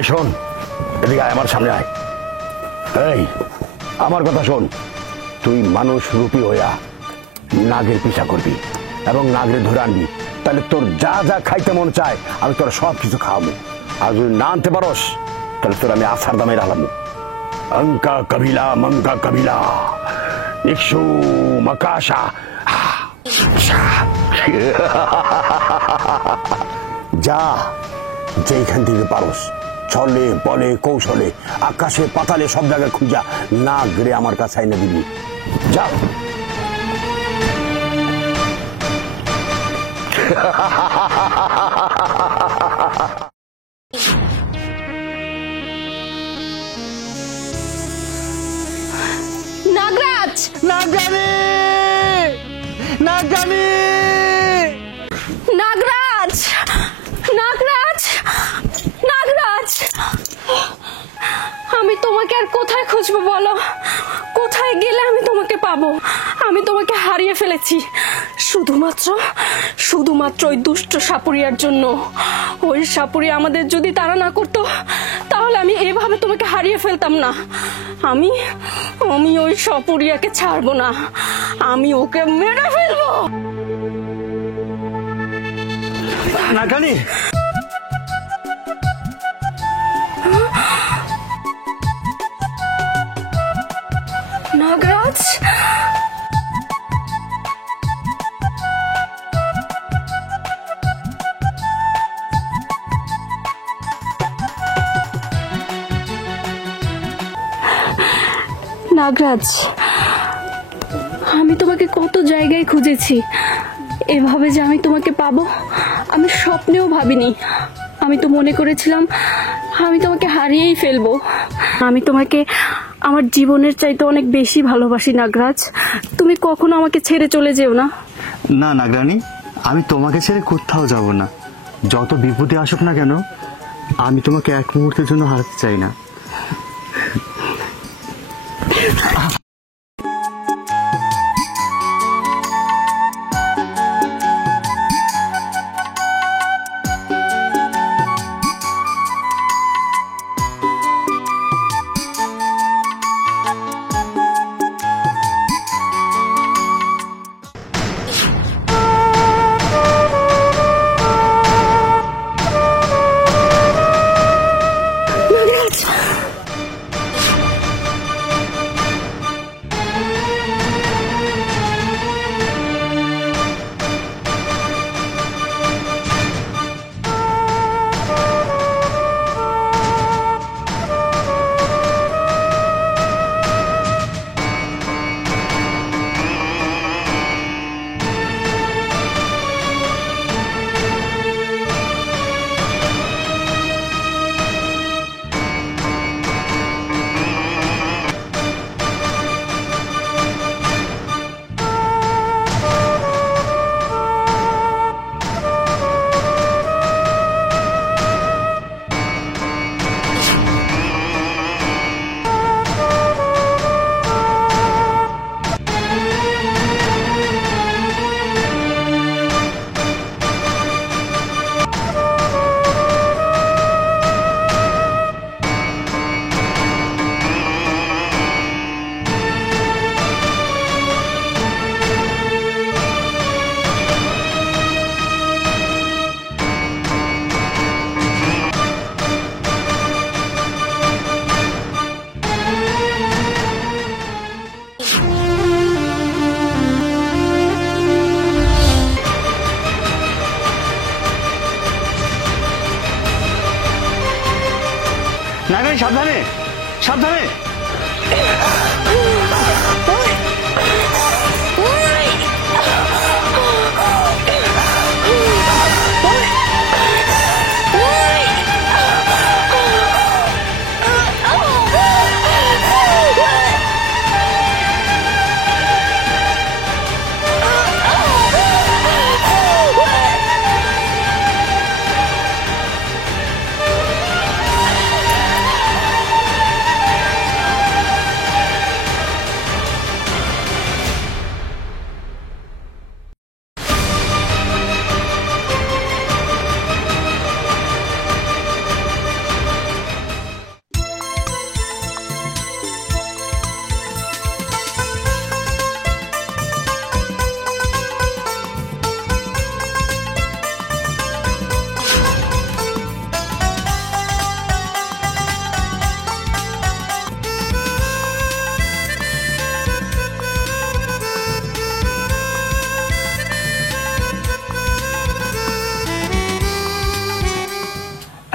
এই শোন, এদিকে আয়, আমার সামনে আয়। এই আমার কথা শোন, তুই মানুষ রূপী হইয়া নাগের পিছা করবি এবং নাগরে ধরে আনবি, তাহলে তোর যা যা খাইতে মন চায় আমি তোর সব কিছু খাওয়াবো। আর যদি না আনতে পারস তাহলে তোর আমি আসার দামে রাখলাম। অঙ্কা কবিলা মঙ্কা কবিলা ইকশু মকাশা। যা যেখান থেকে পারস ছলে বলে কৌশলে আকাশে পাতালে সব জায়গায় খুঁজা নাগরে আমার কাছে এনে দিবি। যা। নাগরাজ, নাগরানি, নাগরানি, নাগরাজ, নাগরাজ, নাগরাজ, আমি তোমাকে আর কোথায় খুঁজবো বলো? কোথায় গেলে আমি তোমাকে পাবো? আমি তোমাকে হারিয়ে ফেলেছি শুধুমাত্র ওই দুষ্ট সাপুরিয়ার জন্য। ওই সাপুরিয়া আমাদের যদি তাড়া না করতো তাহলে আমি এভাবে তোমাকে হারিয়ে ফেলতাম না। আমি ওই সাপুরিয়াকে ছাড়বো না, আমি ওকে মেরে ফেলবো। নাগরানি, নাগরাজ, নাগরাজ, আমি তোমাকে কত জায়গায় খুঁজেছি, এভাবে যে আমি তোমাকে পাবো আমি স্বপ্নেও ভাবিনি। আমি তো মনে করেছিলাম আমি তোমাকে হারিয়েই ফেলবো। আমি তোমাকে আমার জীবনের চাইতে অনেক বেশি ভালোবাসি নাগরাজ, তুমি কখনো আমাকে ছেড়ে চলে যেও না। না নাগরানি, আমি তোমাকে ছেড়ে কোথাও যাব না। যত বিপদে আসুক না কেন, আমি তোমাকে এক মুহূর্তের জন্য হারাতে চাই না।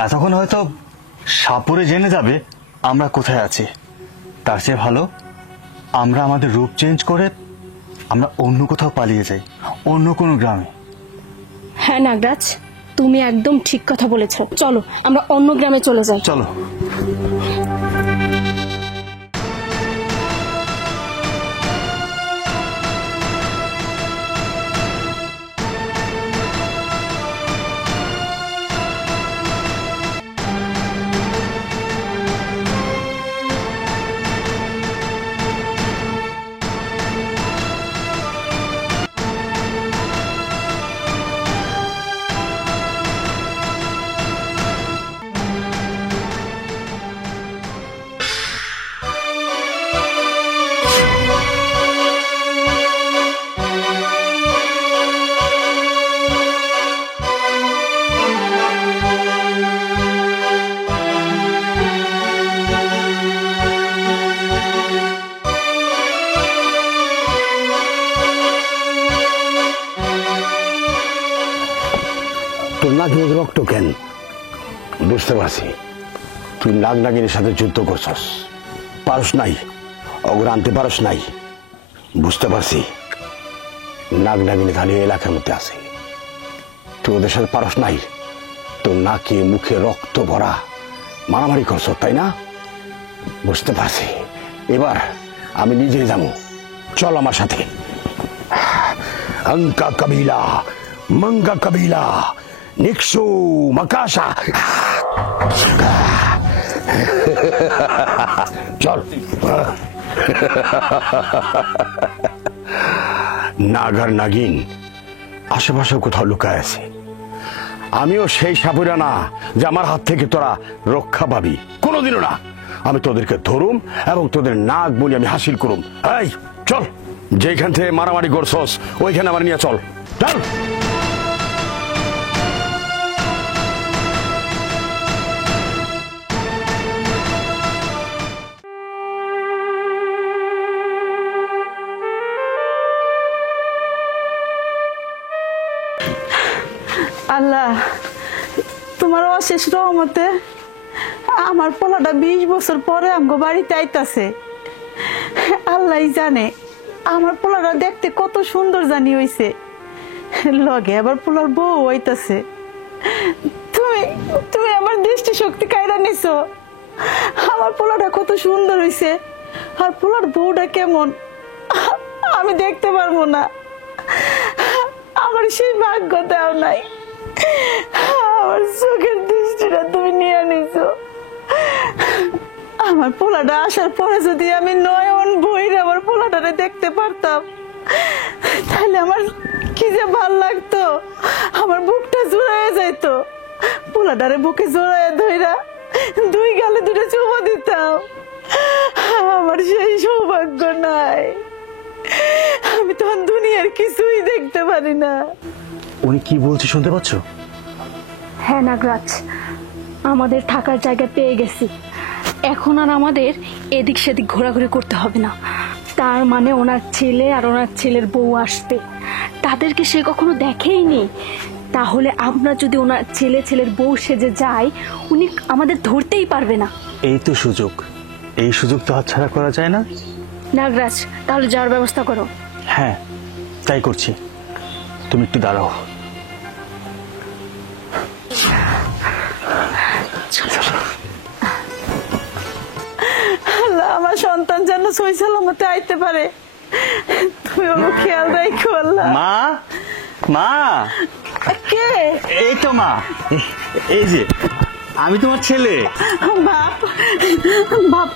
এতক্ষণ হয়তো সাপুরে জেনে যাবে আমরা কোথায় আছি। তার চেয়ে ভালো আমরা আমাদের রূপ চেঞ্জ করে আমরা অন্য কোথাও পালিয়ে যাই, অন্য কোনো গ্রামে। হ্যাঁ নাগরাজ, তুমি একদম ঠিক কথা বলেছো। চলো আমরা অন্য গ্রামে চলে যাই। চলো। তোর নাগিনীর রক্ত কেন বুঝতে পারছি। তুই নাগ নাগিনীর সাথে যুদ্ধ করছস, পারস নাই, অগ্র আনতে পারস নাই। বুঝতে পারছি নাগ নাগিনী তাহলে এলাকার মধ্যে আছে, তুই ওদের সাথে পারস নাই। তোর নাকে মুখে রক্ত ভরা মারামারি করছ, তাই না? বুঝতে পারছি। এবার আমি নিজেই যাবো, চল আমার সাথে। অঙ্কা কবিলা, মঙ্গা কবিলা, নিক্সু মাকাশা, চল। নাগ আর নাগিন আশেপাশে কোথাও লুকায় আছে। আমিও সেই সাপুরা না যে আমার হাত থেকে তোরা রক্ষা পাবি, কোনোদিনও না। আমি তোদেরকে ধরুম এবং তোদের নাগ বলি আমি হাসিল করুম। এই চল, যেখান থেকে মারামারি করছস ওইখানে আমার নিয়ে চল, চল। আল্লাহ তোমার অশেষ রহমতে আমার পোলাটা 20 বছর পরে আমগো বাড়িতে আইতাছে। আল্লাহ জানে আমার পোলাটা দেখতে কত সুন্দর জানি হইছে, লগে আবার পোলার বউ হইতাছে। তুমি তুমি আমার দৃষ্টি শক্তি কায়রা নিছো। আমার পোলাটা কত সুন্দর হইছে, আর পোলার বউটা কেমন আমি দেখতে পারবো না। আমার সেই ভাগ্য দাও নাই, আমার চোখের দৃষ্টিটা তুমি নিয়ে নিছো। আমার পোলাটা আসার পরে যদি আমি নয়ন বইরে আমার পোলাটারে দেখতে পারতাম তাহলে আমার কি যে ভাল লাগতো, আমার বুকটা জোড়ায় যাইতো। পোলাটারে বুকে জোড়ায় ধইরা 2 গালে 2টা চুমো দিতাম। আমার সেই সৌভাগ্য নাই, আমি তখন দুনিয়ার কিছুই দেখতে পারি না। উনি কি বলছে শুনতে পাচ্ছ? হ্যাঁ নাগরাজ, আমাদের থাকার জায়গা পেয়ে গেছি। এখন আর আমাদের এদিক সেদিক ঘোরাঘুরি করতে হবে না। তার মানে ওনার ছেলে আর ওনার ছেলের বউ আসবে, তাদেরকে সে কখনো দেখেইনি। তাহলে আমরা যদি ওনার ছেলের বউ সেজে যাই, উনি আমাদের ধরতেই পারবে না। এই তো সুযোগ, এই সুযোগ তো হাতছাড়া করা যায় না। নাগরাজ, তাহলে যাওয়ার ব্যবস্থা করো। হ্যাঁ তাই করছি, তুমি একটু দাঁড়াও। আল্লাহ আমার সন্তান যেন সই সালামতে আইতে পারে, তুমি ওর খেয়াল রাখো আল্লাহ। মা, মা, কে? এই তো মা, এই যে আমি তোমার ছেলে। বাপ, বাপ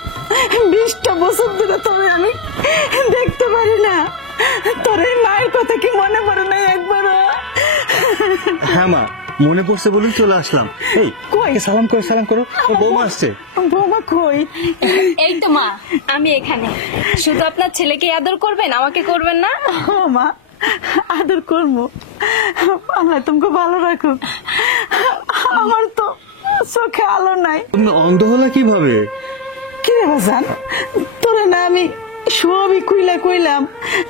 20টা বছর ধরে তোরে আমি দেখতে পারি না, তোর এই মায়ের কথা কি মনে পড়ে না একবারও? হ্যাঁ মা, মনে পড়ছে বলেই চলে আসলাম। এই কই? সালাম করো, সালাম করো, ওর বৌমা আসছে। বৌমা কই? এই তো মা, আমি এখানে। শুধু আপনার ছেলেকে আদর করবেন, আমাকে করবেন না? ও মা, আদর করবো। আল্লাহ তোমাকে ভালো রাখুক। আমার তো চোখে আলো নাই। তুমি অন্ধ হলা কিভাবে? কি রে বাজান, তোরে না আমি সবই কইলাম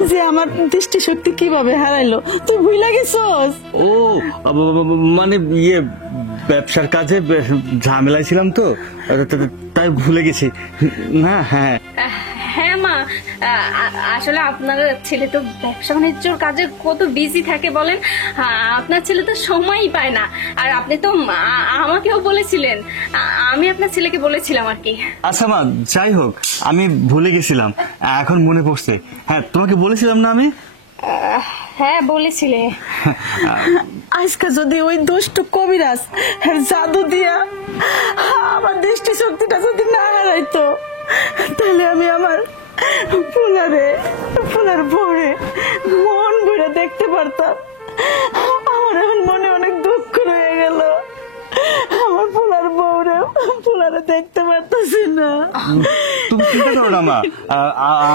যে আমার দৃষ্টিশক্তি কিভাবে হারাইলো, তুই ভুলে গেছস? ও মানে ইয়ে ব্যবসার কাজে ঝামেলায় ছিলাম তো, তাই ভুলে গেছি। না হ্যাঁ হ্যাঁ মা, আসলে আপনার ছেলে তো ব্যবসা বাণিজ্যর কাজে কত বিজি থাকে বলেন, আপনার ছেলে তো সময়ই পায় না। আর আপনি তো আমাকেও বলেছিলেন, আমি আপনার ছেলেকে বলেছিলাম আর কি। আচ্ছা মা, যাই হোক, আমি ভুলে গেছিলাম, এখন মনে পড়ছে। হ্যাঁ, তোমাকে বলেছিলাম না আমি? হ্যাঁ বলেছিলে। আজকে যদি ওই দুষ্ট কবিরাজ জাদু দিয়া আমার দৃষ্টি শক্তিটা যদি না হারাইতো, তাহলে আমি আমার ফুলার বউরে মন ভরে দেখতে পারতাম। আমার এখন মনে অনেক দুঃখ রয়ে গেল, আমার ফুলারে দেখতে পারতেছি না। তুমি চিন্তা করো না মা,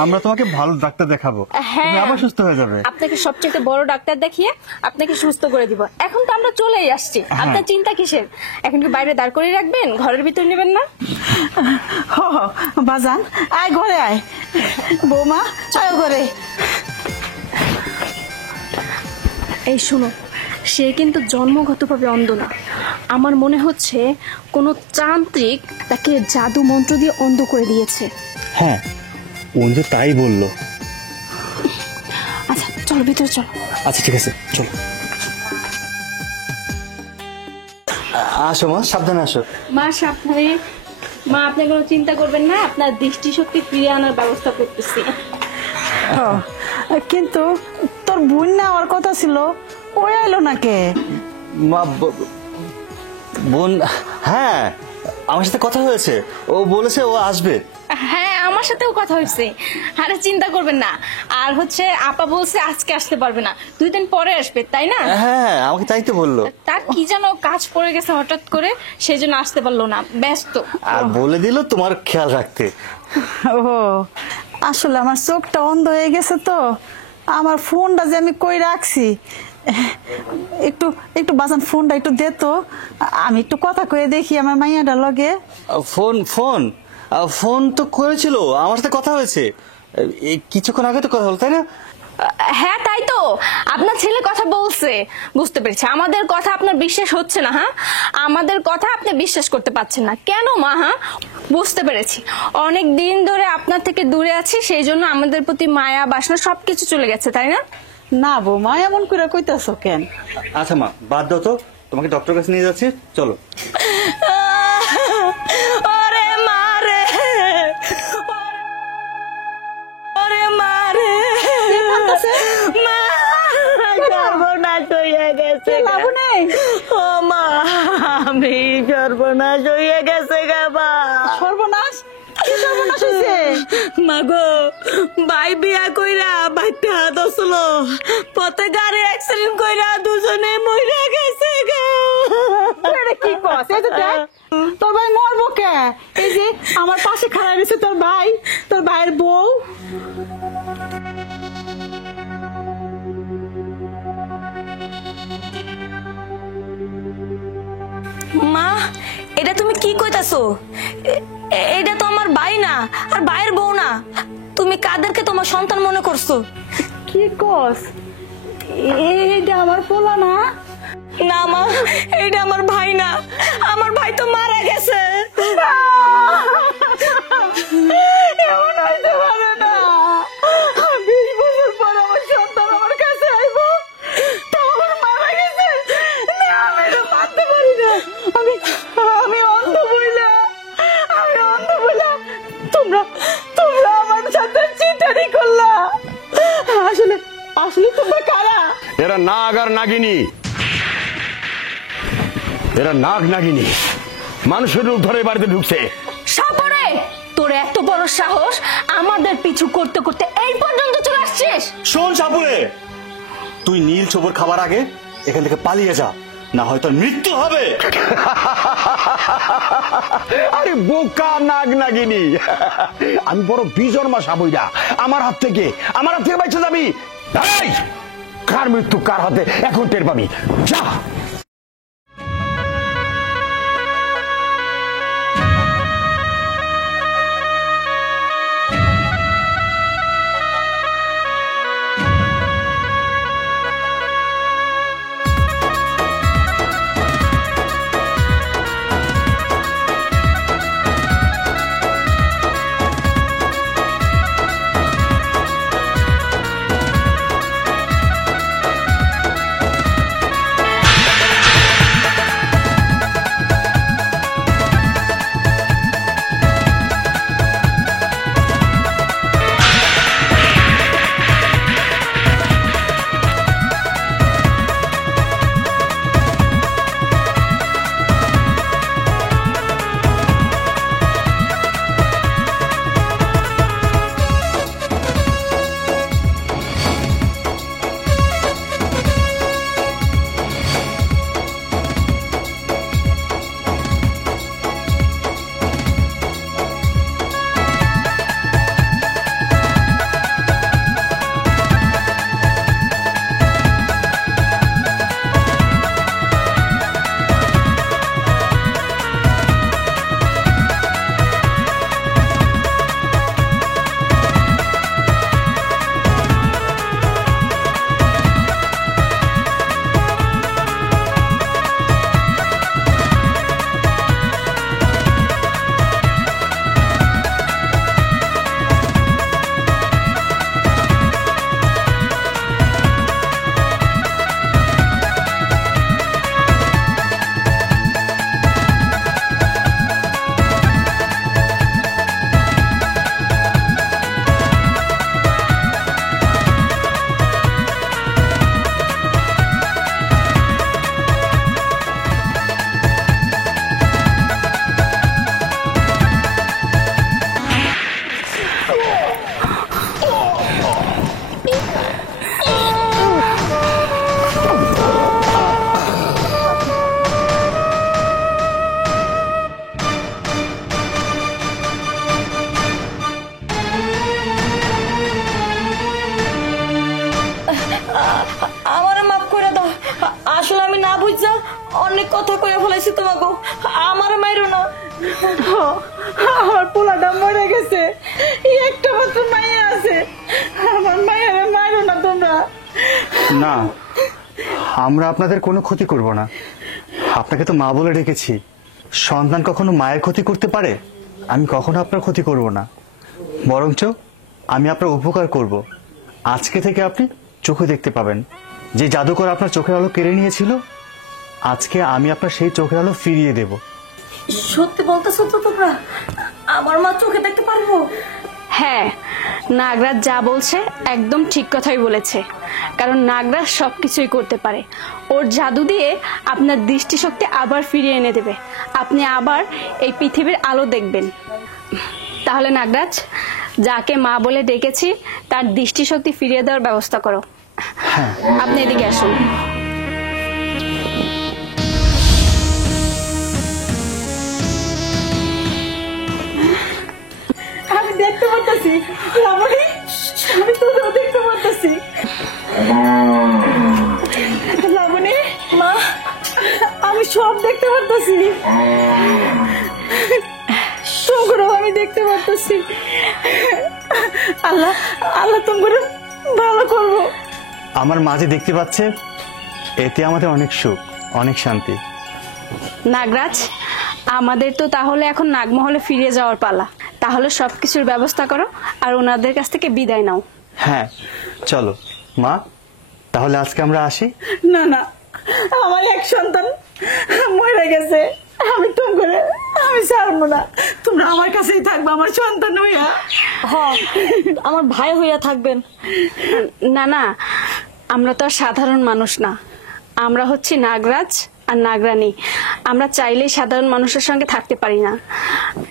আমরা তোমাকে ভালো ডাক্তার দেখাবো, তুমি আবার সুস্থ হয়ে যাবে। আপনাকে সবচেয়ে বড় ডাক্তার দেখিয়ে আপনাকে সুস্থ করে দিব। এখন তো আমরা চলেই আসছি, আপনার চিন্তা কিসের? এখন কি বাইরে দাঁড় করে রাখবেন, ঘরের ভিতর নেবেন না? বাজান আয়, ঘরে আয়। বৌমা আয় ঘরে। এই শুনো, সে কিন্তু জন্মগতভাবে অন্ধ না। আমার মনে হচ্ছে কোনো তান্ত্রিক তাকে জাদু মন্ত্র দিয়ে অন্ধ করে দিয়েছে। হ্যাঁ, উনি তো তাই বললো। আচ্ছা চলো ভিতরে চলো। আচ্ছা ঠিক আছে, চলো। আসো মা, সাবধানে আসো। মা সাবধানে। মা আপনি কোনো চিন্তা করবেন না, আপনার দৃষ্টিশক্তি ফিরিয়ে আনার ব্যবস্থা করতেছি। কিন্তু তোর বোন না হওয়ার কথা ছিল, ওই আইলো না কে? মা, বোন, হ্যাঁ আমার সাথে কথা হয়েছে, ও বলেছে ও আসবে। হ্যাঁ আমার সাথেও কথা হয়েছে। আরে চিন্তা করবেন না। আর হচ্ছে আপা বলছে আজকে আসতে পারবে না, 2 দিন পরে আসবে, তাই না? হ্যাঁ, আমাকে তাই তো বললো। তার কি যেন কাজ পড়ে গেছে হঠাৎ করে, সেই জন্য আসতে পারলো না, ব্যস্ত। আর বলে দিল তোমার খেয়াল রাখতে। ও আসলে আমার চোখটা অন্ধ হয়ে গেছে তো, আমার ফোনটা যে আমি কই রাখছি, একটু একটু বাজান ফোনটা একটু দে তো, আমি একটু কথা কয়ে দেখি আমার মাইয়াটার লগে। ফোন ফোন ফোন তো করেছিল, আমার সাথে কথা হয়েছে এই কিছুক্ষণ আগে তো কথা হলো, তাই না? হ্যাঁ তাই তো, আপনার ছেলে কথা বলছে, বুঝতে পেরেছি। আমাদের কথা আপনার বিশ্বাস হচ্ছে না। হ্যাঁ, আমাদের কথা আপনি বিশ্বাস করতে পারছেন না কেন মা? হ্যাঁ বুঝতে পেরেছি, অনেক দিন ধরে আপনার থেকে দূরে আছি, সেই জন্য আমাদের প্রতি মায়া বাসনা সবকিছু চলে গেছে, তাই না? না বৌমা, এমন করে কইতাছ কেন? আচ্ছা মা, বাদ দাও তো, তোমাকে ডক্টর কাছে নিয়ে যাচ্ছি, চলো। ওরে মারে, ওরে মারে, মা সর্বনাশ হয়ে গেছে। ও মা, আমি সর্বনাশ হয়ে গেছে গা মা। সর্বনাশ? কি সর্বনাশ হয়েছে? মাগো, ভাই বিয়া কইরা বাইতে হাত আসলো, পথে গাড়ি অ্যাক্সিডেন্ট কইরা দুজনে মইরা গেছে গা। কি কস? এই তো দেখ, তোর ভাই মরবো কে? এই যে আমার পাশে খাড়া রয়েছে তোর ভাই, তোর ভাইয়ের বউ। মা, এটা তুমি কি কইতাছো? এটা তো আমার ভাই না, আর ভাইয়ের বউ না। তুমি কাদেরকে তোমার সন্তান মনে করছো? কি কস? এইটা আমার পোলা না? না মা, এটা আমার ভাই না, আমার ভাই তো মারা গেছে। এমন হইতে পারে না। 20 বছর পর আমার সন্তান আমার কাছে আইব, তা আমার মারা গেছে। না, আমি এটা মানতে পারি না। আমি অন্ধ বইলা, তোমরা আমার সাথে চিটারি করলা। আসলে তোমরা কারা? এরা নাগ আর নাগিনী, এরা নাগ নাগিনী মানুষের রূপ ধরে বাড়িতে ঢুকছে। সাপরে, তোর এত বড় সাহস, আমাদের পিছু করতে করতে এই পর্যন্ত চলে আসছিস? শোন সাপুরে, তুই নীল ছোবর খাবার আগে এখান থেকে পালিয়ে যা, না হয় তোর মৃত্যু হবে। আরে বোকা নাগ নাগিনী, আমি বড় বিজন্মা সাবইরা, আমার হাত থেকে বাইচে যাবি। এই, কার মৃত্যু কার হাতে এখন টের পাবি, যা। আমার মাফ করে দাও। আসলে আমি না বুঝা অনেক কথা কয়ে ফেলাইছি তোমাকে। আমার মাইরো না। আমার পোলাটা মরে গেছে, এই একটা মাত্র মাইয়া আছে, আমার মায়ের মারো না তোমরা। না, আমরা আপনাদের কোনো ক্ষতি করব না। আপনাকে তো মা বলে ডেকেছি। সন্তান কখনো মায়ের ক্ষতি করতে পারে? আমি কখনো আপনার ক্ষতি করব না, বরঞ্চ আমি আপনার উপকার করব। আজকে থেকে আপনি চোখে দেখতে পাবেন। যে জাদুকর আপনার চোখের আলো কেড়ে নিয়েছিল, আজকে আমি আপনার সেই চোখের আলো ফিরিয়ে দেব। সত্যি বলতেছো তো তোমরা? আমার মা চোখে দেখতে পারবো? হ্যাঁ, নাগরাজ যা বলছে একদম ঠিক কথাই বলেছে। কারণ নাগরাজ সবকিছুই করতে পারে। ওর জাদু দিয়ে আপনার দৃষ্টিশক্তি আবার ফিরিয়ে এনে দেবে। আপনি আবার এই পৃথিবীর আলো দেখবেন। তাহলে নাগরাজ, যাকে মা বলে ডেকেছি তার দৃষ্টিশক্তি ফিরিয়ে দেওয়ার ব্যবস্থা করো। আপনি এদিকে আসুন। আমি দেখতে পারতেছি লাবণী, আমি তোকেও দেখতে পারতেছি। লাবণী, মা, আমি সব দেখতে পারতেছি, তোকেও আমি দেখতে পারতেছি। আল্লাহ আল্লাহ তোমাকে ভালো করবো। আমার মা যে দেখতে পাচ্ছে, এতে আমাদের অনেক সুখ, অনেক শান্তি। নাগরাজ, আমাদের তো তাহলে এখন নাগমহলে ফিরে যাওয়ার পালা। তাহলে সবকিছুর ব্যবস্থা করো আর ওনাদের কাছ থেকে বিদায় নাও। হ্যাঁ, চলো মা, তাহলে আজকে আমরা আসি। না না, আমার এক সন্তান মরে গেছে, আমি আমি ছাড়বো না। তোমরা আমার কাছেই থাকবে, আমার সন্তান হইয়া। আমার ভাই হইয়া থাকবেন। না না, আমরা তো আর সাধারণ মানুষ না, আমরা হচ্ছি নাগরাজ আর নাগরানী। আমরা চাইলেই সাধারণ মানুষের সঙ্গে থাকতে পারি না।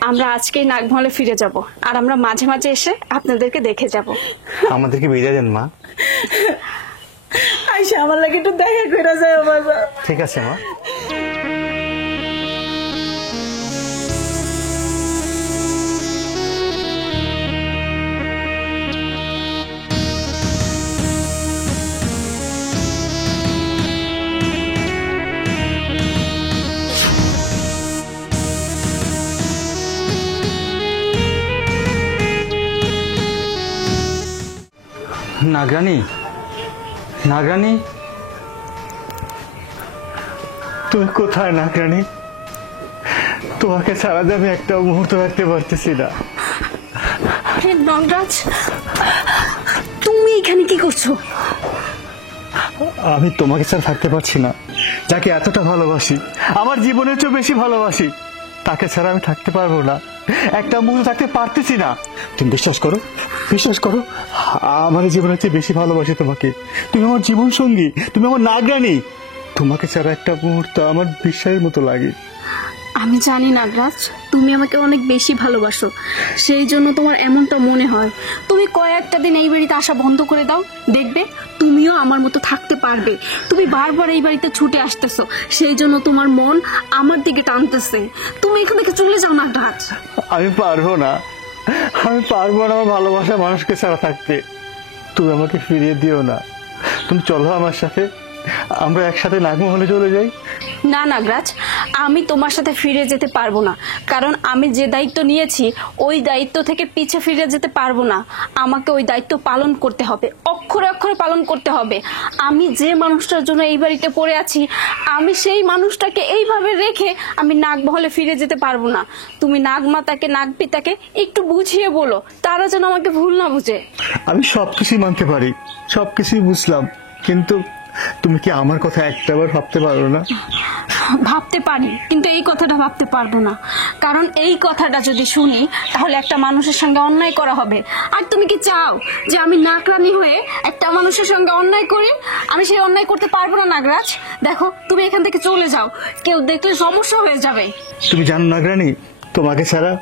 আমরা আজকেই নাগমহলে ফিরে যাব, আর আমরা মাঝে মাঝে এসে আপনাদেরকে দেখে যাব। আমাদেরকে বিদায় দেন মা। আইসা আমার লাগে একটু দেখা করে যায় বাবা। ঠিক আছে মা। নাগরানী, নাগরানী, তুমি কোথায় নাগরানী? তোমাকে ছাড়া যে আমি একটা মুহূর্ত রাখতে পারতেছি না। হে নাগরাজ, তুমি এখানে কি করছো? আমি তোমাকে ছাড়া থাকতে পারছি না। যাকে এতটা ভালোবাসি, আমার জীবনের চেয়ে বেশি ভালোবাসি, তাকে ছাড়া আমি থাকতে পারবো না। একটা মুহূর্ত থাকতে পারতেছি না। তুমি বিশ্বাস করো, বিশ্বাস করো, আমার জীবনের চেয়ে বেশি ভালোবাসি তোমাকে। তুমি আমার জীবন সঙ্গী, তুমি আমার নাগরানী। তোমাকে ছাড়া একটা মুহূর্ত আমার বিশ্বাসের মতো লাগে। আমি জানি নাগরাজ, তুমি আমাকে অনেক বেশি ভালোবাসো, সেই জন্য তোমার এমনটা মনে হয়। তুমি কয়েকটা দিন এই বাড়িতে আসা বন্ধ করে দাও, দেখবে তুমিও আমার মতো থাকতে পারবে। তুমি বারবার এই বাড়িতে ছুটে আসতেছো, সেই জন্য তোমার মন আমার দিকে টানতেছে। তুমি এখান থেকে চলে যাও নাগরাজ। আমি পারবো না, আমি পারবো না আমার ভালোবাসা মানুষকে ছাড়া থাকতে। তুমি আমাকে ফিরিয়ে দিও না। তুমি চলো আমার সাথে, আমরা একসাথে নাগমহলে চলে যাই। না নাগরাজ, আমি তোমার সাথে ফিরে যেতে পারবো না। কারণ আমি যে দায়িত্ব নিয়েছি ওই দায়িত্ব থেকে পিছে ফিরে যেতে পারবো না। আমাকে ওই দায়িত্ব পালন করতে হবে, অক্ষরে অক্ষরে পালন করতে হবে। আমি যে মানুষটার জন্য এই বাড়িতে পড়ে আছি, আমি সেই মানুষটাকে এইভাবে রেখে আমি নাগমহলে ফিরে যেতে পারবো না। তুমি নাগমাতাকে, নাগপিতাকে একটু বুঝিয়ে বলো, তারা যেন আমাকে ভুল না বুঝে। আমি সবকিছুই মানতে পারি, সবকিছুই বুঝলাম, কিন্তু তুমি কি আমার কথা একটাবার ভাবতে পারো না? ভাবতে পারি, কিন্তু এই কথাটা ভাবতে পারবো না। কারণ এই কথাটা যদি শুনি তাহলে একটা মানুষের সঙ্গে অন্যায় করা হবে। আর তুমি কি চাও যে আমি নাগরানী হয়ে একটা মানুষের সঙ্গে অন্যায় করি? আমি সেই অন্যায় করতে পারবো না নাগরাজ। দেখো, তুমি এখান থেকে চলে যাও, কেউ দেখলে সমস্যা হয়ে যাবে। তুমি জানো নাগরানী, তোমাকে ছাড়া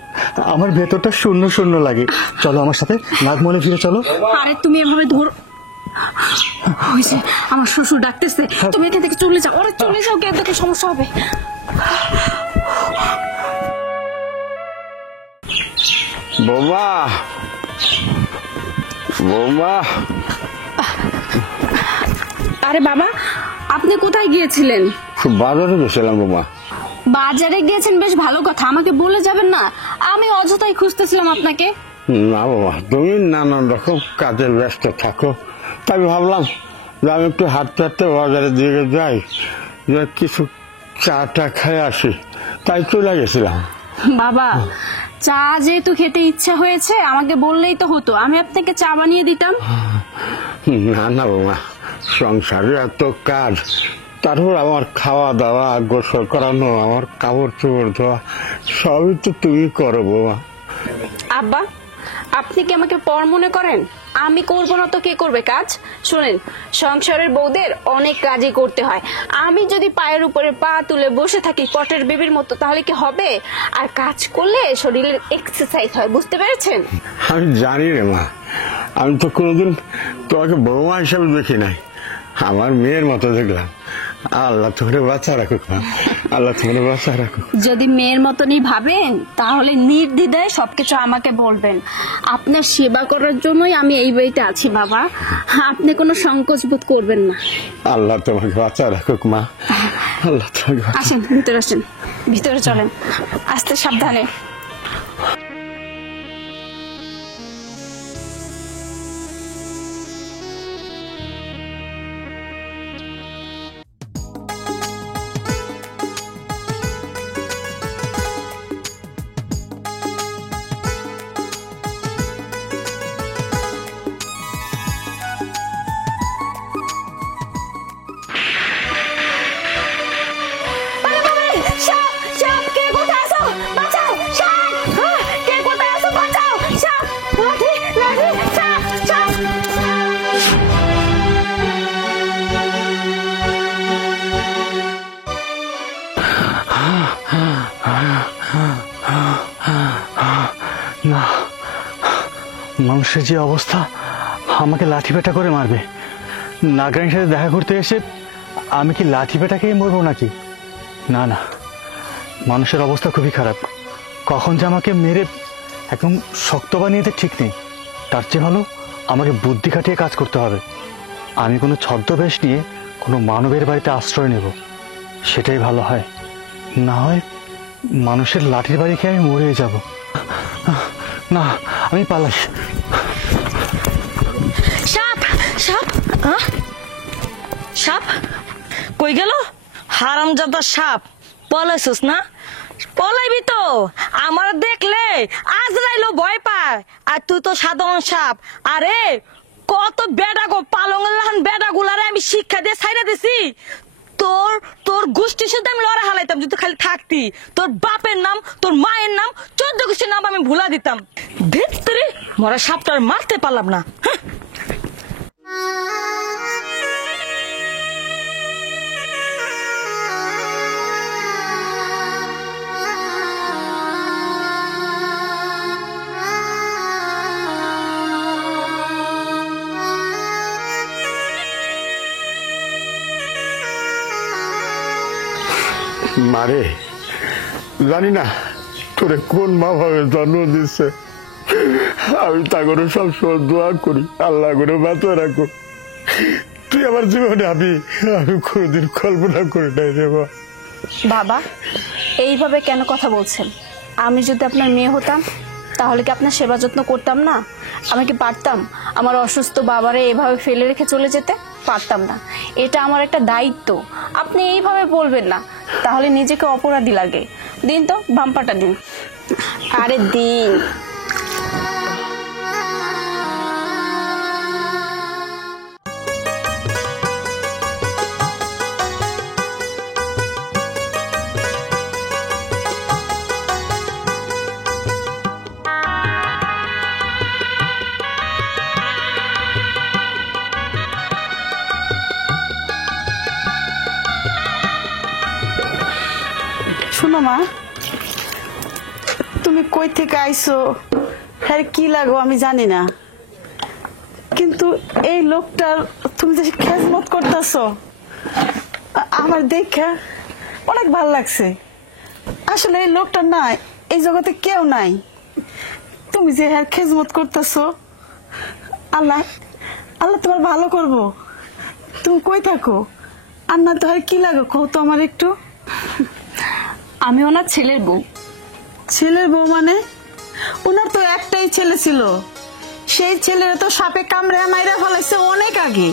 আমার ভেতরটা শূন্য শূন্য লাগে। চলো আমার সাথে নাগমহলে ফিরে চলো। আরে তুমি এভাবে ধর, হয়েছে, আমার শ্বশুর ডাকতেছে, তুমি এখান থেকে চলে যাও। আরে চলে যাও, কেউ দেখলে সমস্যা হবে। বৌমা, বৌমা, আরে বাবা, আপনি কোথায় গিয়েছিলেন? বাজারে গেছিলাম বৌমা। বাজারে গিয়েছেন, বেশ ভালো কথা, আমাকে বলে যাবেন না? আমি অযথাই খুঁজতেছিলাম আপনাকে। না বাবা, তুমি নানান রকম কাজে ব্যস্ত থাকো, তাই ভাবলাম যে আমি একটু হাঁটতে হাঁটতে বাজারের দিকে যাই, যে কিছু চা টা খেয়ে আসি, তাই চলে গেছিলাম। বাবা, চা যেহেতু খেতে ইচ্ছা হয়েছে আমাকে বললেই তো হতো, আমি আপনাকে চা বানিয়ে দিতাম। না না বাবা, সংসারে এত কাজ, তারপর আমার খাওয়া দাওয়া, গোসল করানো, আমার কাপড় চোপড় ধোয়া সবই তো তুমি করো বাবা। আব্বা, আপনি কি আমাকে পর মনে করেন? আমি করব না তো কে করবে কাজ? শুনেন, সংসারের বউদের অনেক কাজই করতে হয়। আমি যদি পায়ের উপরে পা তুলে বসে থাকি পটের বেবির মতো, তাহলে কি হবে? আর কাজ করলে শরীরের এক্সারসাইজ হয়, বুঝতে পেরেছেন? আমি জানি রে মা, আমি তো কোনোদিন তোমাকে বৌমা হিসাবে দেখি নাই, আমার মেয়ের মতো দেখলাম। আল্লাহ তোমাকে বাঁচা রাখুক মা, আল্লাহ তোমাকে বাঁচা রাখুক। যদি মেয়ের মতনই ভাবেন তাহলে নির্দ্বিধায় সবকিছু আমাকে বলবেন। আপনার সেবা করার জন্যই আমি এই বাড়িতে আছি বাবা, আপনি কোনো সংকোচ বোধ করবেন না। আল্লাহ তোমাকে বাঁচা রাখুক মা, আল্লাহ তোমাকে বাঁচা- আসেন, ভিতরে আসেন, ভিতরে চলেন, আস্তে সাবধানে। সাপ, সাপ, কে কোথায় আছো? বাঁচাও, সাপ! কে কোথায় আছো? বাঁচাও, সাপ! লাঠি, লাঠি, সাপ, সাপ! না, মানুষের যে অবস্থা, আমাকে লাঠি পেটা করে মারবে। নাগরানির সাথে দেখা করতে এসে আমি কি লাঠি পেটা খেয়ে মরবো নাকি? না না, মানুষের অবস্থা খুবই খারাপ, কখন যে আমাকে মেরে একদম শক্ত বানিয়ে দেয় ঠিক নেই। তার চেয়ে ভালো আমাকে বুদ্ধি খাটিয়ে কাজ করতে হবে। আমি কোনো ছদ্মবেশ নিয়ে কোনো মানবের বাড়িতে আশ্রয় নেব, সেটাই ভালো হয়। না হয় মানুষের লাঠির বাড়ি খেয়ে আমি মরে যাব। না, আমি পালাই। সাপ, সাপ, সাপ কই গেল? হারামজাদা সাপ, পলাইছিস না? পলাইবি তো, আমার দেখলে আজরাইলো ভয় পায়, আর তুই তো সাধারণ সাপ। আরে কত বেডা গো, পালঙ্গের লাহান বেডা গুলারে আমি শিক্ষা দিয়ে ছাইড়া দিছি। তোর তোর গোষ্ঠীর সাথে আমি লড়া হালাইতাম যদি খালি থাকতি। তোর বাপের নাম, তোর মায়ের নাম, 14 গোষ্ঠীর নাম আমি ভুলা দিতাম। ভিতরে মরা সাপটার মারতে পারলাম না। মারে, জানি না তোরে কোন মা ভাবে জন্ম দিচ্ছে, আমি তা করে সবসময় দোয়া করি আল্লাহ করে বাঁচা রাখো। তুই আমার জীবনে আমি কোনোদিন কল্পনা করি নাই রে মা। বাবা, এইভাবে কেন কথা বলছেন? আমি যদি আপনার মেয়ে হতাম তাহলে কি আপনার সেবা যত্ন করতাম না? আমি কি পারতাম আমার অসুস্থ বাবারে এভাবে ফেলে রেখে চলে যেতে? পারতাম না। এটা আমার একটা দায়িত্ব। আপনি এইভাবে বলবেন না, তাহলে নিজেকে অপরাধী লাগে। দিন তো বাম্পাটা দিন। আরে দিন। শোনো মা, তুমি কই থেকে আইছো, হ্যাঁ কি লাগো আমি জানি না, কিন্তু এই লোকটার তুমি যে খেজমত করতেছো আমার দেখে অনেক ভালো লাগছে। আসলে এই লোকটা নাই, এই জগতে কেউ নাই। তুমি যে হ্যাঁ খেজমত করতেছো, আল্লাহ আল্লাহ তোমার ভালো করবো। তুমি কই থাকো? আর না তো হয় কি লাগো কও তো আমার একটু। আমি ওনার ছেলের বউ। ছেলের বউ মানে? ওনার তো একটাই ছেলে ছিল, সেই ছেলের তো সাপে কামড়ে মাইরা ফেলাইছে অনেক আগে।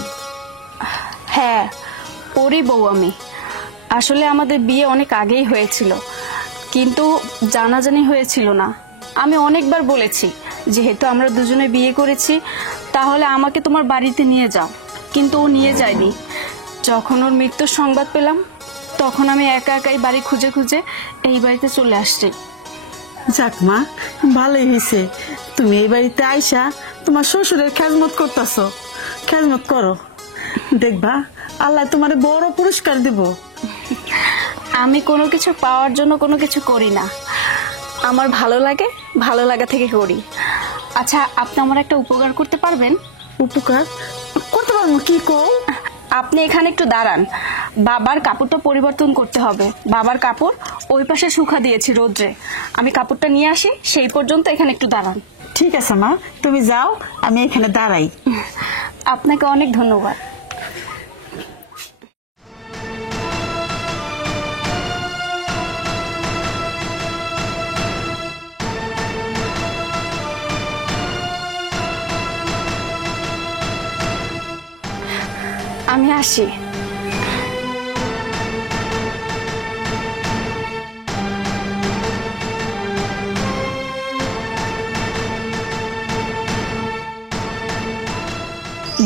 হ্যাঁ, ওরই বউ আমি। আসলে আমাদের বিয়ে অনেক আগেই হয়েছিল, কিন্তু জানাজানি হয়েছিল না। আমি অনেকবার বলেছি, যেহেতু আমরা দুজনে বিয়ে করেছি তাহলে আমাকে তোমার বাড়িতে নিয়ে যাও, কিন্তু ও নিয়ে যায়নি। যখন ওর মৃত্যুর সংবাদ পেলাম তখন আমি একা একাই বাড়ি খুঁজে খুঁজে এই বাড়িতে চলে আসছি। যাক মা, ভালোই হয়েছে তুমি এই বাড়িতে আইসা তোমার শ্বশুরের খেজমত করতেছো। খেজমত করো, দেখবা আল্লাহ তোমার বড় পুরস্কার দিব। আমি কোনো কিছু পাওয়ার জন্য কোনো কিছু করি না, আমার ভালো লাগে, ভালো লাগা থেকে করি। আচ্ছা, আপনি আমার একটা উপকার করতে পারবেন? উপকার করতে পারবো? কি কও? আপনি এখানে একটু দাঁড়ান, বাবার কাপড়টা পরিবর্তন করতে হবে। বাবার কাপড় ওই পাশে শুকা দিয়েছি রোদ্রে, আমি কাপড়টা নিয়ে আসি, সেই পর্যন্ত এখানে একটু দাঁড়ান। ঠিক আছে মা, তুমি যাও, আমি এখানে দাঁড়াই। আপনাকে অনেক ধন্যবাদ। আমি আসি।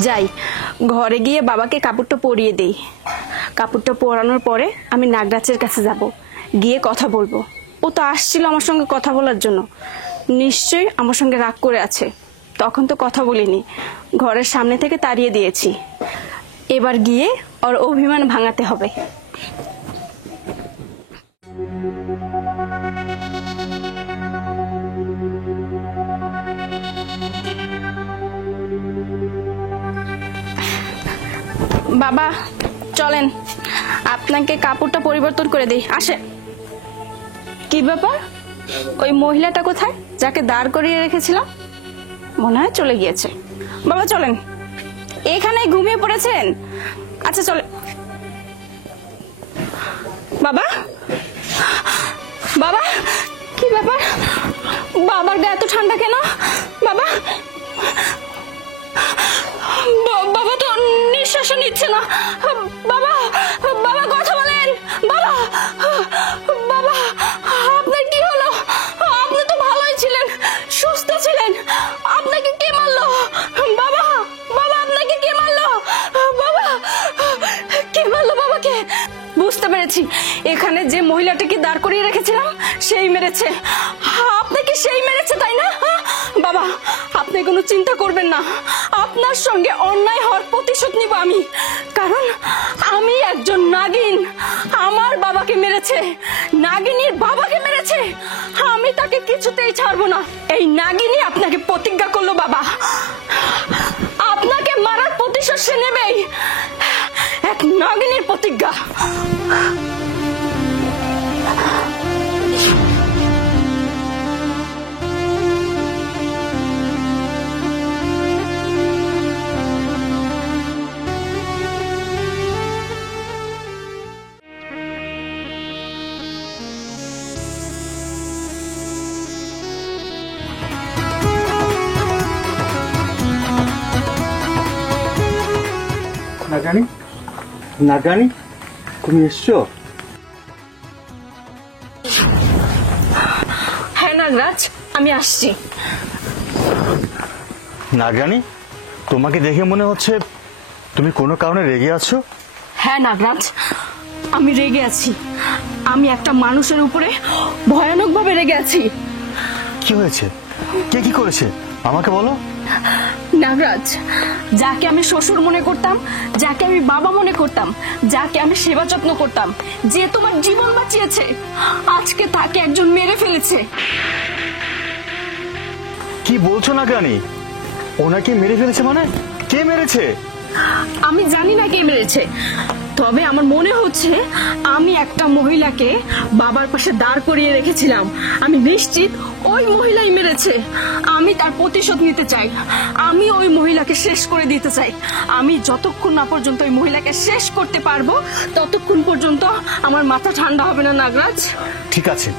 যাই, ঘরে গিয়ে বাবাকে কাপড়টা পরিয়ে দেই। কাপড়টা পরানোর পরে আমি নাগরাজের কাছে যাব, গিয়ে কথা বলবো। ও তো আসছিল আমার সঙ্গে কথা বলার জন্য, নিশ্চয়ই আমার সঙ্গে রাগ করে আছে। তখন তো কথা বলিনি, ঘরের সামনে থেকে তাড়িয়ে দিয়েছি। এবার গিয়ে ওর অভিমান ভাঙাতে হবে। বাবা চলেন, আপনাকে কাপড়টা পরিবর্তন করে দিই। আসে। কি ব্যাপার, ওই মহিলাটা কোথায় যাকে দাঁড় করিয়ে রেখেছিলাম? মনে হয় চলে গিয়েছে। বাবা চলেন, এখানে ঘুমিয়ে পড়েছেন? আচ্ছা চলে। বাবা, বাবা কি ব্যাপার, বাবার গায়ে এত ঠান্ডা কেন? বাবা, বাবা তো নিঃশ্বাসও নিচ্ছে না। বাবা, বাবা কথা বলেন। বাবা, বাবা আপনার কি হলো? আপনি তো ভালোই ছিলেন, সুস্থ ছিলেন, আপনাকে কে মারলো? বাবা, বাবা আপনাকে কে মারলো? বাবা, কে মারলো বাবাকে? বুঝতে পেরেছি, এখানে যে মহিলাটাকে দাঁড় করিয়ে রেখেছিলাম সেই মেরেছে। আপনাকে সেই মেরেছে, তাই না? বাবা আপনি কোনো চিন্তা করবেন না, আপনার সঙ্গে অন্যায় হওয়ার প্রতিশোধ নিব আমি। কারণ আমি একজন নাগিন, আমার বাবাকে মেরেছে, নাগিনীর বাবাকে মেরেছে, আমি তাকে কিছুতেই ছাড়বো না। এই নাগিনী আপনাকে প্রতিজ্ঞা করলো বাবা, আপনাকে মারার প্রতিশোধ সে নেবেই। এক নাগিনীর প্রতিজ্ঞা। নাগানি, নাগানি তুমি এসছো? হ্যাঁ নাগরাজ, আমি আসছি। নাগানি, তোমাকে দেখে মনে হচ্ছে তুমি কোনো কারণে রেগে আছো। হ্যাঁ নাগরাজ, আমি রেগে আছি। আমি একটা মানুষের উপরে ভয়ানকভাবে রেগে আছি। কি হয়েছে? কে কি করেছে আমাকে বলো। নাগরাজ, যাকে আমি শ্বশুর মনে করতাম, যাকে আমি বাবা মনে করতাম, যাকে আমি সেবা যত্ন করতাম, যে তোমার জীবন বাঁচিয়েছে, আজকে তাকে একজন মেরে ফেলেছে। কি বলছো নাগানি? ওনাকে মেরে ফেলেছে মানে? কে মেরেছে? আমি জানি না কে মেরেছে, তবে আমার মনে হচ্ছে আমি একটা মহিলাকে বাবার পাশে দাঁড় করিয়ে রেখেছিলাম, আমি নিশ্চিত ওই মহিলাই মেরেছে। আমি তার প্রতিশোধ নিতে চাই, আমি ওই মহিলাকে শেষ করে দিতে চাই। আমি যতক্ষণ না পর্যন্ত ওই মহিলাকে শেষ করতে পারবো ততক্ষণ পর্যন্ত আমার মাথা ঠান্ডা হবে না নাগরাজ। ঠিক আছে,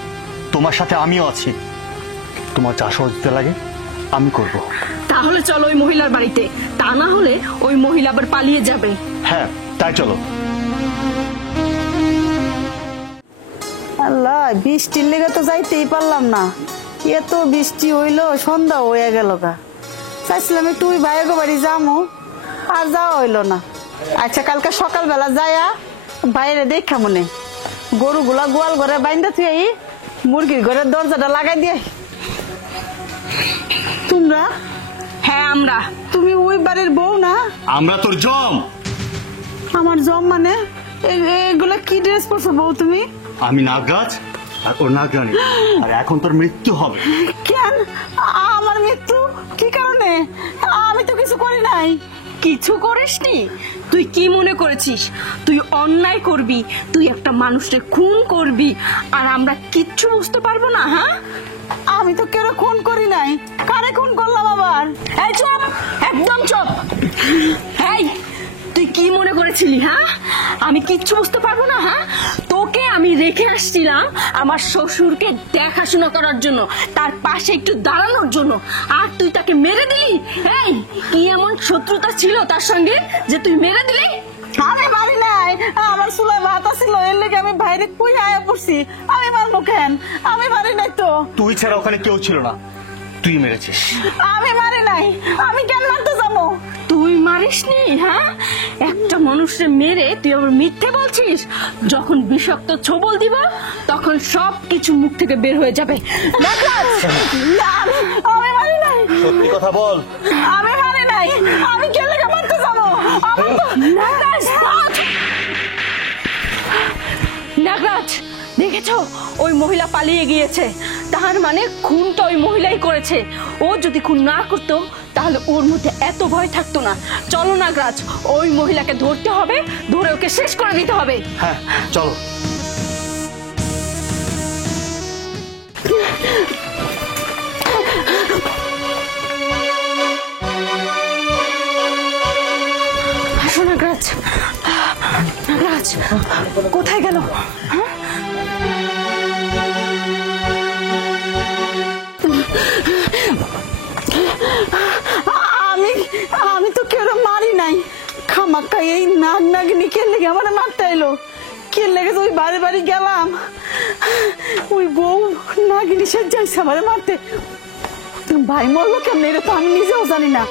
তোমার সাথে আমিও আছি। তোমার যা সহজ দিতে লাগে আমি করব। তাহলে চলো ওই মহিলার বাড়িতে, তা না হলে ওই মহিলা আবার পালিয়ে যাবে। হ্যাঁ, তাই চলো। আল্লাহ, বৃষ্টির লেগে তো যাইতেই পারলাম না। এত বৃষ্টি হইলো, সন্ধ্যা হয়ে গেল গা। চাইছিলাম একটু ওই ভাইয়ের বাড়ি যাবো, আর যাওয়া হইলো না। আচ্ছা, কালকে সকালবেলা যায়া বাইরে দেখা মনে গরুগুলা গোয়াল ঘরে বাইন্দা থুই, মুরগির ঘরের দরজাটা লাগাই দিয়ে। তোমরা? হ্যাঁ আমরা। তুমি ওই বাড়ির বউ না? আমরা তোর জম। আমার জম মানে? এগুলা কি ড্রেস পরছো বউ তুমি? আমি নাগরাজ আর ওর নাগরানী, আর এখন তোর মৃত্যু হবে। কেন আমার মৃত্যু? কি কারণে? আমি তো কিছু করি নাই। কিছু করিসনি? তুই কি মনে করেছিস তুই অন্যায় করবি, তুই একটা মানুষকে খুন করবি আর আমরা কিচ্ছু বুঝতে পারবো না? হ্যাঁ, আমি তো কেন খুন করি নাই। কারে খুন করলাম আবার? এই চুপ, একদম চুপ। এই তুই কি মনে করেছিলি? হ্যাঁ, আমি কিচ্ছু বুঝতে পারবো না? হ্যাঁ, তোকে আমি রেখে আসছিলাম আমার শ্বশুরকে দেখাশোনা করার জন্য, তার পাশে একটু দাঁড়ানোর জন্য, আর তুই তাকে মেরে দিলি। এই কি এমন শত্রুতা ছিল তার সঙ্গে যে তুই মেরে দিলি? আমি মারি নাই, আমার চুলায় ভাত ছিল, এর লেগে আমি বাইরে কুই আয়া পড়ছি। আমি মারবো কেন? আমি মারি নাই তো। তুই ছাড়া ওখানে কেউ ছিল না, তুই মেরেছিস। আমি মারি নাই, আমি কেন মারতে যাবো? তুই মারিসনি? হ্যাঁ, একটা মানুষকে মেরে তুই আবার মিথ্যে বলছিস। যখন বিষাক্ত ছবল দিব তখন সব কিছু মুখ থেকে বের হয়ে যাবে। নাগরাজ, না, আমি মারি নাই। সত্যি কথা বল। আমি মারি নাই, আমি কেন লেগে মারতে যাবো? আমার তো নাগরাজ, নাগরাজ, দেখেছো ওই মহিলা পালিয়ে গিয়েছে, তার মানে খুনটা ওই মহিলাই করেছে। ও যদি খুন না করতো তাহলে ওর মধ্যে এত ভয় থাকতো না। চলো নাগরাজ, ওই মহিলাকে ধরতে হবে, ধরে ওকে শেষ করে দিতে হবে। হ্যাঁ, চলো। আসো নাগরাজ। নাগরাজ কোথায় গেল? হ্যাঁ, আমি তো কেউ মারি নাই। খামাক্কা এই নাগ নাগিনী কে লেগে আমার মারতে এলো? কে লেগে ওই বাড়ি বাড়ি গেলাম, ওই বউ নাগিনী সে যাইছে আমার মারতে। ভাই মরলো কেমন এটা তো আমি নিজেও জানি না।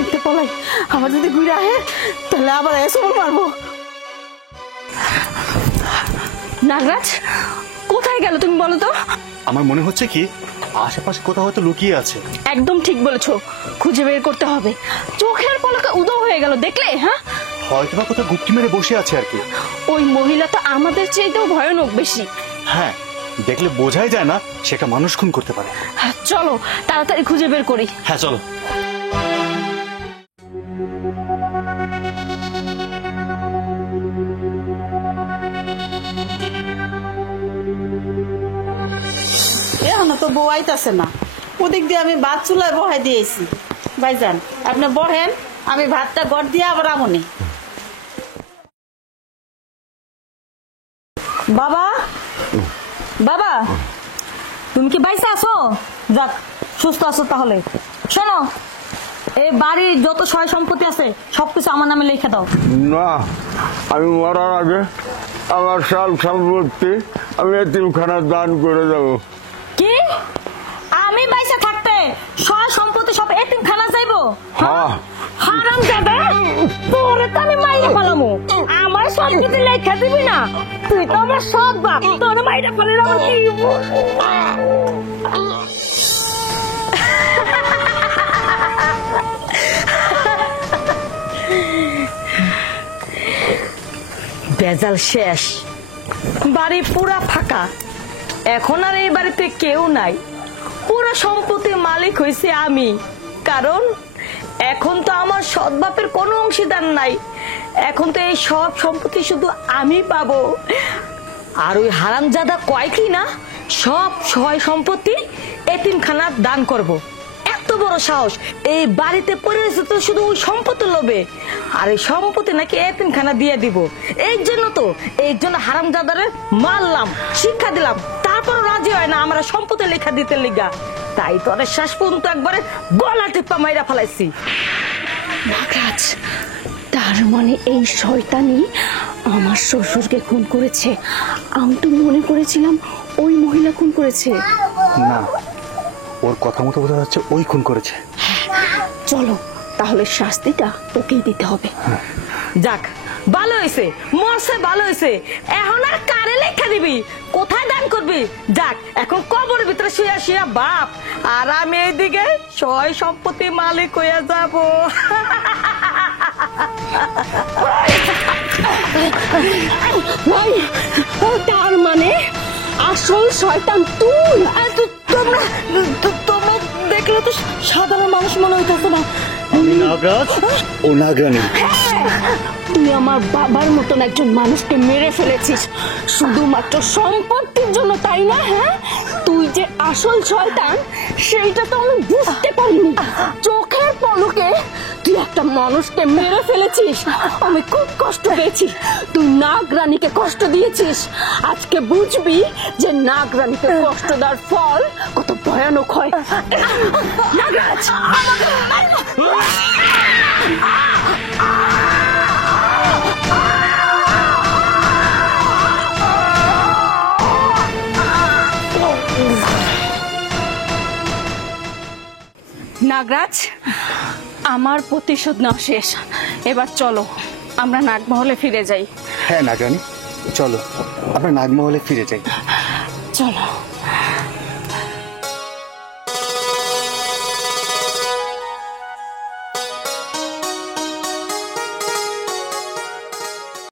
এতে পলাই আবার যদি ঘুরে আহে তাহলে আবার এসব মারবো। নাগরাজ কোথায় গেল তুমি বলো তো? আমার মনে হচ্ছে কি আশেপাশে কোথাও হয়তো লুকিয়ে আছে। একদম ঠিক বলেছো, খুঁজে বের করতে হবে। চোখের পলকে উদয় হয়ে গেল, দেখলে? হ্যাঁ, হয়তো বা কোথাও গুপ্তি মেরে বসে আছে আর কি। ওই মহিলা তো আমাদের চাইতেও ভয়ানক বেশি। হ্যাঁ, দেখলে বোঝাই যায় না সেটা মানুষ খুন করতে পারে। হ্যাঁ, চলো তাড়াতাড়ি খুঁজে বের করি। হ্যাঁ, চলো। এখনো তো বউ আইতাছে না। ওদিক দিয়ে আমি ভাত চুলায় বহাই দিয়েছি। ভাইজান আপনি বহেন, আমি ভাতটা গড় দিয়ে আবার আমনি। বাবা, বাবা, তুমি কি বাইসে আছো? যাক, সুস্থ আছো তাহলে। শোনো, এই বাড়ির যত সয় সম্পত্তি আছে সবকিছু আমার নামে লিখে দাও। না, আমি মরার আগে আমার সব সম্পত্তি আমি এতিমখানা দান করে দেবো। কি? আমি বাইসে থাকতে সয় সম্পত্তি সব এতিমখানা যাইবো? হ্যাঁ। হারাম যাবে, তোরে তো আমি মাইরে ফেলামু। আমার সব কিছু লেখা দিবি না? তুই তো আমার সব বাপ, তোর মাইরে ফেলে আমার কি? বেজাল শেষ, বাড়ি পুরা ফাঁকা। এখন আর এই বাড়িতে কেউ নাই। পুরো সম্পত্তির মালিক হয়েছে আমি, কারণ এখন তো আমার সৎ বাপের কোনো অংশীদার নাই। এখন তো এই সব সম্পত্তি শুধু আমি পাবো। আর ওই হারামজাদা কয় কি না সব সহায় সম্পত্তি এতিমখানা দান করব। এত বড় সাহস, এই বাড়িতে পড়ে রয়েছে তো শুধু ওই সম্পত্তি লোভে, আর এই সম্পত্তি নাকি এতিমখানা দিয়ে দিব। এই জন্য হারামজাদারে মারলাম, শিক্ষা দিলাম, তারপর রাজি হয় না আমরা সম্পত্তি লেখা দিতে লিগা। তাই তো আরে শেষ পর্যন্ত একবারে গলা টিপা মাইরা ফেলাইছি। নাগরাজ, তার মানে এই শয়তানি আমার শ্বশুরকে খুন করেছে। আমি তো মনে করেছিলাম ওই মহিলা খুন করেছে। না, ওর কথা মতো বোঝা যাচ্ছে ওই খুন করেছে। চলো তাহলে শাস্তিটা ওকেই দিতে হবে। যাক, ভালো হয়েছে, মরছে ভালো হয়েছে। এখন আর কারে লেখা দিবি, কোথায় দান করবি? যাক, এখন কবরের ভিতরে শুয়ে শুয়ে বাপ, আর আমি এইদিকে সয় সম্পত্তি মালিক হয়ে যাব। তার মানে আসল শয়তান তুই? তোমরা দেখলে তো সাধারণ মানুষ মনে হইতেছে না। আমি নাগরাজ, ও নাগরানী। তুই আমার বাবার মতন একজন মানুষকে মেরে ফেলেছিস শুধুমাত্র সম্পত্তির জন্য, তাই না? হ্যাঁ, তুই যে আসল শয়তান সেইটা তো আমি বুঝতে পারিনি। চোখের পলকে তুই একটা মানুষকে মেরে ফেলেছিস। আমি খুব কষ্ট পেয়েছি। তুই নাগরানীকে কষ্ট দিয়েছিস। আজকে বুঝবি যে নাগরানীকে কষ্ট দেওয়ার ফল কত ভয়ানক হয়। নাগরাজ, নাগরাজ, আমার প্রতিশোধ নেওয়া শেষ। এবার চলো আমরা নাগমহলে ফিরে যাই। হ্যাঁ নাগরানী, চলো আমরা নাগমহলে ফিরে যাই। চলো।